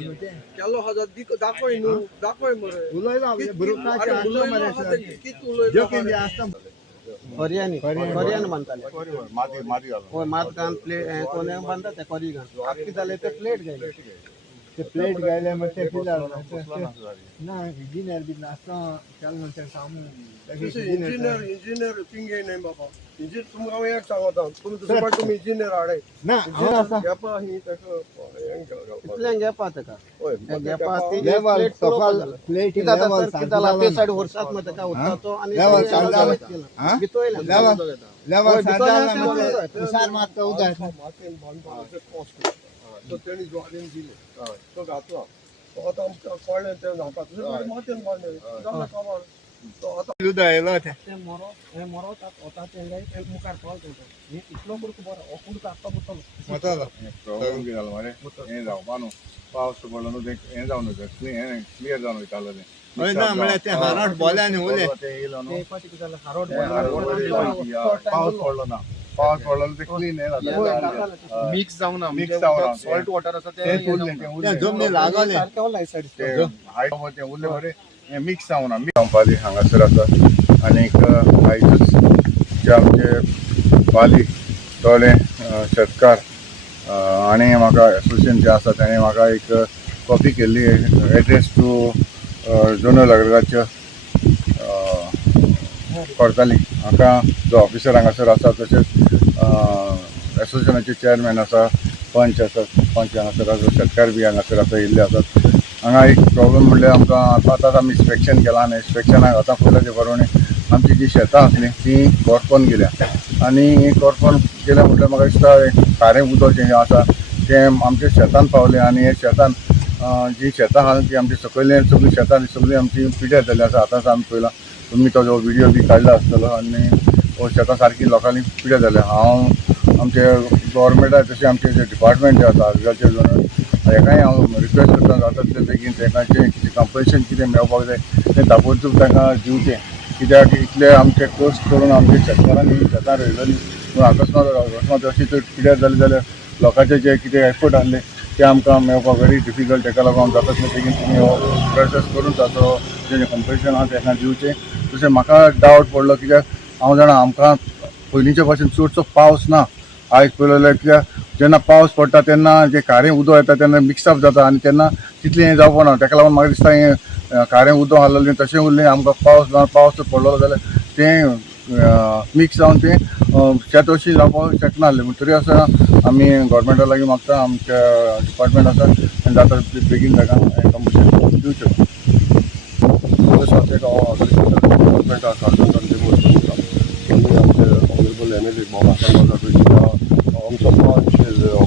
केलो आहा दाखय न्हू दाखय मरे उलयला बरोवपाचें आसलो मरे कित उलयला जोकिंग आसता कोरियन म्हणताले माती माती घालून होय मात घान प्लेट कोणे बांधता ते कोरी घान आखी जाले ते प्लेट घायले ते प्लेट गायले मग ते पिलार ना इंजिनियर बी नासता चल ते सामू इंजिनियर पिंगे नाही बाबा इंजिनियर तुमकां हांव एक सांगता तुम्ही इंजिनियर हाडे ना हांव आसा गेपा ही ताका इतलें गेपा ताका होय गेपा ती लेवल सकाळ प्लेट किता लेवल किता ते साइड वर्सात मग ताका उरता तो आणि लेवल सांगाल गितोयला लेवल सांगाल मग तुषार मारता उदय मातेन बांदपाचे कॉस्ट तो तेणी ज्वारीन दिले तो घातला तो आतां आमकां कळ्ळें तें नाका तुजें मातेन बांदले जालें काबार तो आतां उदय येयलो ते ते मोरो होता ते मुखार पावल तो हे इतलो कुडको बरो ओकुड कापता पडटलो मतलो प्रॉब्लेम बी जालो मरे हें जावपा न्हू पावस पडलो न्हू तें हें जावन वयता क्लियर जावन वयतालो तें हय ना म्हळ्यार ते हाराट बोल्यानी उले ते येयलो न्हू ते पाटी कितें जालें हारोड पावस पडलो ना पावस पडलो ते क्लीन हें जाता मिक्स जाऊन मिक्स जावन सॉल्ट वॉटर आसा ते उरलें ते उरलें जमनी लागले सारकें होला ही साइड ते हायट ते उरले बरे हें मिक्स जावना पाली हांगासर आसा आनीक आयजच जे आमचे पाली थोडे शेतकार आनी म्हाका एसोसिएशन जे आसा ताणें म्हाका एक कॉपी केल्ली एड्रेस टू झोनल एग्रीकल्चर करताली म्हाका जो ऑफिसर हांगासर आसा तशेंच एसोसिएशनाचे चेअरमॅन आसा पंच आसात पंच हांगासर आसा शेतकार बी हांगासर आसा येयल्ले आसात हांगा एक प्रॉब्लम म्हणल्यार आमकां आतां आमी इन्स्पेक्शन केलां आनी इन्स्पेक्शनाक आतां पयलें ते बरोवणी आमची जी शेतां आसलीं ती कोरपोन गेल्या आनी कोरपोन गेल्या म्हटल्यार म्हाका दिसता खारें उदक जें आसा तें आमच्या शेतान पावलें आनी हे शेतान जी शेतां आहा ती आमची सकयली सगळीं शेतां सगळीं आमची पिड्यार जाल्ली आसा आतांच आमी पयलां तुमी तो जो व्हिडियो बी काडला आसतलो आनी शेतां सारकी लोकांनी पिड्यार जाल्या हांव आमचे गव्हर्मेंटा तशें आमचे जे डिपार्टमेंट जे आसा एग्रीकल्चर झोनल हेकाय हांव रिक्वेस्ट करता जाता तितले बेगीन तेंकाचें कितें कंपल्शन कितें मेळपाक जाय तें ताबडतोब तांकां दिवचें कित्याक इतले आमचे कश्ट करून आमच्या शेतकारांनी शेतां रोयलेलीं पूण अकस्मात अशी तर पिड्यार जाली जाल्यार लोकांचे जे कितें एफर्ट आहले ते आमकां मेळपाक व्हेरी डिफिकल्ट ताका लागून जाता तितले बेगीन तुमी हो प्रोसेस करून ताचो जें कंपल्शन आहा तेका दिवचें तशें म्हाका डावट पडलो कित्याक हांव जाणा आमकां पयलींचे भशेन चडसो पावस ना आयज पळयल्यार कित्याक जेन्ना पावस पडटा तेन्ना जें खारें उदक येता तेन्ना मिक्सअप जाता आनी तेन्ना तितलें हें जावपा ना ताका लागून म्हाका दिसता हें खारें उदक आहलेलें तशें उरलें आमकां पावस पडलो जाल्यार तें मिक्स जावन तें शेत अशी जावपाक शकना आहलें तरी आसतना आमी गव्हर्मेंटा लागीं मागता आमच्या डिपार्टमेंट आसा आनी जाता तितलें बेगीन ताका कंपल्शन दिवचें डिपार्टमेंटा काळजांतल्यान डेमोन्स्ट्रेट करता आमी आमचे ऑनरेबल MLA बाबा सांगता आमचो पंच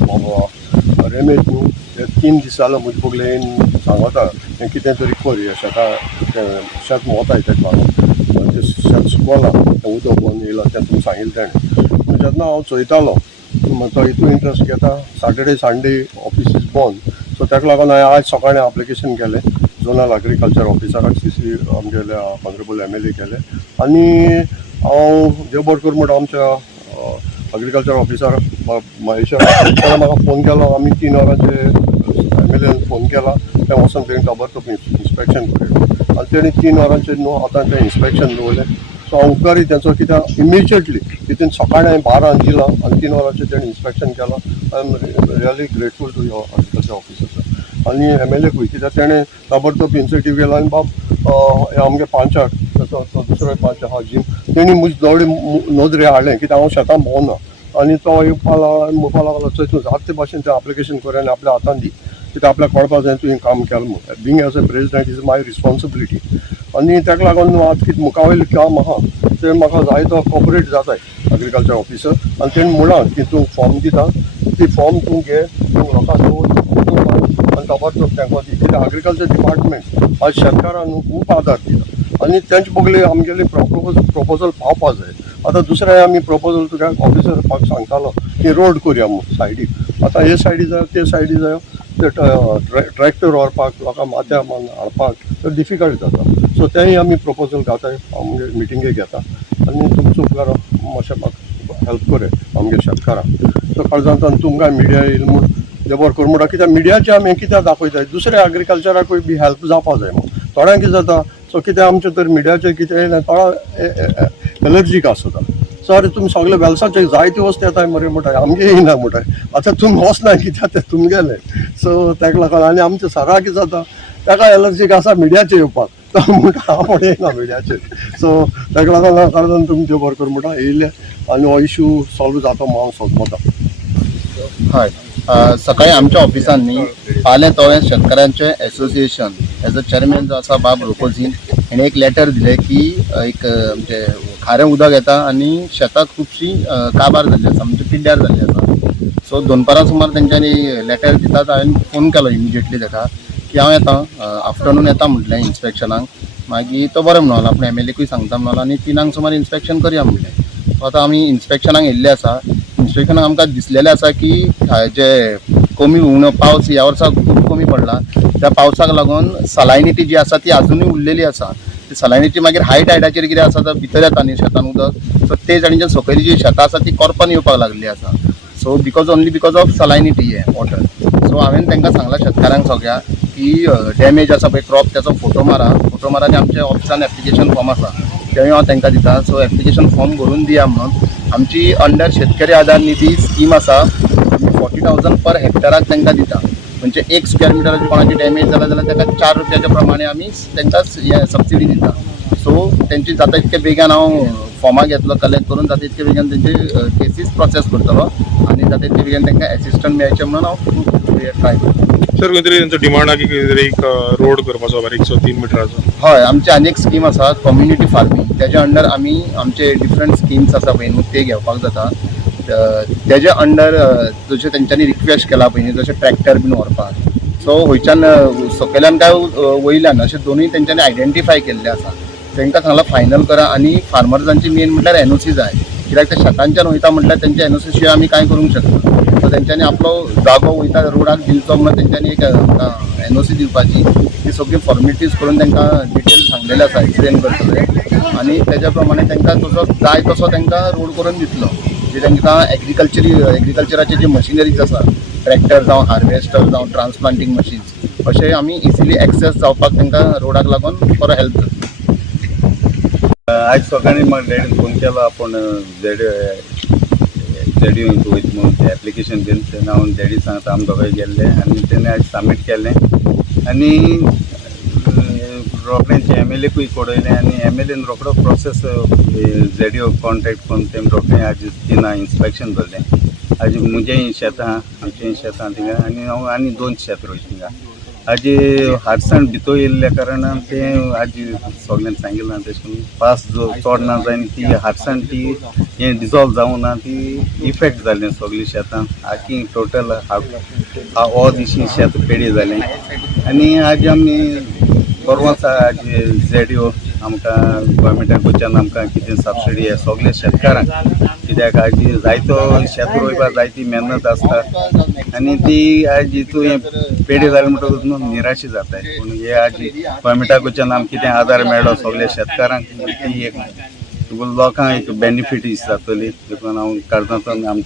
बाबा रमेश न्हू ते 3 दीस जालो म्हजे पगलेन सांगता हें कितें तरी कर हें शेत मोताय तेका लागून तें शेत सुकवलां तें उदक बंद येयलां तें तुमकां सांगिल्लें तेणें जेन्ना हांव चोयतालो तो हितून इंट्रस्ट घेता सॅटर्डे संडे ऑफिस इज बंद सो ताका लागून हांवें आज सकाळीं एप्लिकेशन केलें झोनल एग्रीकल्चर ऑफिसराक CC आमगेले ऑनरेबल MLA केलें आनी हांव देवबड कर म्हणटा आमच्या एग्रीकल्चर ऑफिसर महेश्वर म्हाका फोन केलो आमी 3 वरांचे MLA फोन केला तें वचून तेणी ताबडतोब इन्स्पेक्शन करेल आनी तेणी 3 वरांचेर न्हू आतां तें इन्स्पेक्शन दवरलें सो हांव उपकारी तेंचो कित्याक इमिजिएटली तितून सकाळीं हांवें 12 दिलां आनी 3 वरांचेर तेणी इन्स्पेक्शन केलां I am really grateful to your agriculture officer आनी MLA पळय कित्याक तेणें ताबडतोब इनिशिएटीव केलो आनी बाब आमगे पांचाक तो दुसरो पांच आहा जीम तेणी म्हजे जवळ नोंदणी हाडलें कित्याक हांव शेतां भोंवना आनी तो येवपा लागलो म्हणपा लागलो चोय तूं जाता ते भाशेन तें एप्लिकेशन कर आनी आपल्या हातान दी कित्याक आपल्याक कळपा जाय तुवें काम केलें म्हणून being as a president is my responsibility आनी ताका लागून आतां कितें मुखा वयलें काम आहा तें म्हाका जाय तो कॉपरेट जाताय एग्रीकल्चर ऑफिसर आनी तेणी म्हणलां की तूं फॉर्म दिता ती फॉर्म तूं घे तूं लोकांक दवर आनी ताबडतोब तांकां दी कित्याक एग्रीकल्चर डिपार्टमेंट आज शेतकारांक खूब आदार दिता आनी तेंचे बगले आमगेले प्रपोजल पावपा जाय आतां दुसरें आमी प्रपोजल तुका ऑफिसर पाक सांगतालो की रोड करया म्हणून सायडीक आतां हे सायडी जायो ते सायडी जायो ते ट्रॅक्टर व्हरपाक लोकांक माथ्या हाडपाक डिफिकल्ट जाता सो तेंय आमी प्रपोजल घाताय आमगे मिटिंगे घेता आनी तुमचो उपकार मातशें म्हाका हेल्प करे आमगे शेतकारांक सो काळजांतल्यान तुमकां मिडिया येयला म्हूण लेबर करूं म्हणटा कित्याक मिडियाचे आमी कित्याक दाखयताय दुसऱ्या एग्रीकल्चराकूय बी हेल्प जावपा जाय म्हणून थोड्यांक कितें जाता सो कितें आमचे तर मिडियाचे कितें येयलें थोडा एलर्जीक आसता सो अरे तुमी सगळे वेल्साचे जायती वस्त येताय मरे म्हणटाय आमगे येयना म्हणटाय आतां तुमी वचना कित्याक ते तुमगेले सो ताका लागून आनी आमचे सगळा कितें जाता ताका एलर्जीक आसा मिडियाचे येवपाक तो म्हणटा हांव येयना मिडियाचेर सो ताका लागून कारण तुमी त्यो बरें कर म्हणटा येयले आनी हो इशू सॉल्व जाता म्हणून हांव सोदमता हय सकाळी आमच्या ऑफिसान न्ही फाल्यां तोवें शेतकाऱ्यांचे एसोसिएशन एज अ चेअरमॅन जो आसा बाब रोकोजीन हेणे एक लेटर दिलें की एक म्हणजे खारें उदक येता आनी शेताक खुबशी काबार जाल्ली आसा म्हणजे पिड्ड्यार जाल्ली आसा सो 2 सुमार तेंच्यांनी लेटर दितात हांवें फोन केलो इमिजिएटली ताका की हांव येता आफ्टरनून येता म्हटलें इन्स्पेक्शनाक मागीर तो बरें म्हणून आमी एमएलएकूय सांगता म्हणून आनी 3 सुमार इन्स्पेक्शन करया म्हणलें सो आतां आमी इन्स्पेक्शनाक येयल्ले आसा इन्स्पेक्शनाक आमकां दिसलेलें आसा की जे कमी उणो पावस ह्या वर्सा खूब कमी पडला त्या पावसाक लागून सलायनिटी जी आसा ती अजुनूय उरलेली आसा ती सलायनिटी मागीर हायटाचेर कितें आसा तर भितर येता न्ही शेतान उदक सो ते जाणीच्या सकयली जी शेतां आसा ती करपान येवपाक लागली आसा सो ओनली बिकॉज ऑफ सलायनिटी हे वॉटर सो हांवें तांकां सांगलां शेतकाऱ्यांक सगळ्या की डॅमेज आसा पळय क्रॉप त्याचो फोटो मारा आनी आमच्या ऑफिसान एप्लिकेशन फॉर्म आसा तेंवूय हांव तांकां दिता सो एप्लिकेशन फॉर्म भरून दिया म्हणून आमची अंडर शेतकरी आधार निधी स्कीम आसा 40,000 पर हेक्टराक तांकां दिता म्हणजे 1 स्क्वेअर मिटराची कोणाची डॅमेज जाला जाल्यार ताका 4 रुपयाच्या प्रमाणे आमी तांकां सबसिडी दिता सो तेंची जाता इतके बेगीन हांव फॉर्मां घेतलो कलेक्ट करून जाता इतके बेगीन तेंचे केसीस प्रोसेस करतलो आनी जाता इतके बेगीन तांकां एसिस्टंट मेळचें म्हणून हांव ट्राय करता सर खंय तरी तेंचो डिमांड आहा की खंय तरी एक रोड करपाचो बारीकसो 3 मिटराचो हय आमची आनी एक स्कीम आसा कम्युनिटी फार्मींग तेज्या अंडर आमी आमचे डिफरंट स्किम्स आसा पळय न्हू ते घेवपाक जाता तेज्या अंडर जशें तेंच्यांनी रिक्वेस्ट केला पळय न्ही जशें ट्रॅक्टर बीन व्हरपाक सो वयच्यान सकयल्यान काय वयल्यान अशें दोनूय तेंच्यांनी आयडेंटिफाय केल्ले आसा तांकां सांगलां फायनल करा आनी फार्मर्सांची मेन म्हटल्यार एनओसी जाय कित्याक ते शेतांच्यान वयता म्हटल्यार तेंच्या एनओसी शिवाय आमी कांय करूंक शकना सो तेंच्यांनी आपलो जागो वयता रोडाक दिवचो म्हणून तेंच्यांनी एक एनओसी दिवपाची ती सगळी फॉर्मेलिटीज करून तांकां डिटेल सांगलेले आसा एक्सप्लेन करतले आनी तेज्या प्रमाणे तांकां तसो जाय तसो तांकां रोड करून दितलो जे तांकां एग्रीकल्चराचे जे मशिनरीज आसा ट्रॅक्टर जावं हार्वेस्टर जावं ट्रान्सप्लांटींग मशीन्स अशें आमी इजिली एक्सेस जावपाक तांकां रोडाक लागून बरो हेल्प करता आज सकाळी म्हाका डॅडीन फोन केलो आपण डॅडी वयत म्हणून एप्लिकेशन दिवन तेन्ना हांव डॅडी सांगता आमी दोगांय गेल्ले आनी तेणें आज सबमीट केलें आनी रोखडेंचे एमएलएकूय कळयलें आनी एमएलएन रोखडो प्रोसेस झेडिओ कॉन्टेक्ट करून तेम रोखडें आज तिना इन्स्पेक्शन धरलें आज म्हजेंय शेत आहा आमचेंय शेत आहा थिंगा आनी हांव आनी 2 शेत रोय थिंगा आज हाडसाण भितर येयल्ल्या कारणान तें आज सगळ्यांक सांगिल्लें तशें करून पास जो चड ना जायन ती हाडसाण ती हें डिजॉल्व जावं ना ती इफेक्ट जालें सगळीं शेतां आखी टोटल हो दिशी शेत पेडी जालें आनी आज आमी परवांच आज झेडिओ आमकां गोवोरमेंटाक वयच्यान आमकां कितें सबसिडी हे सगळे शेतकारांक कित्याक आज जायतो शेत रोयपाक जायती मेहनत आसता आनी ती आज हितू हें पेडी जालें म्हणटकूच न्हू निराशी जाताय पूण हे आज गोवोरमेंटाक वयच्यान आमकां कितें आदार मेळ्ळो सगळे शेतकारांक ती एक लोकांक एक बेनिफीट जातली देखून हांव काणकोणांतल्यान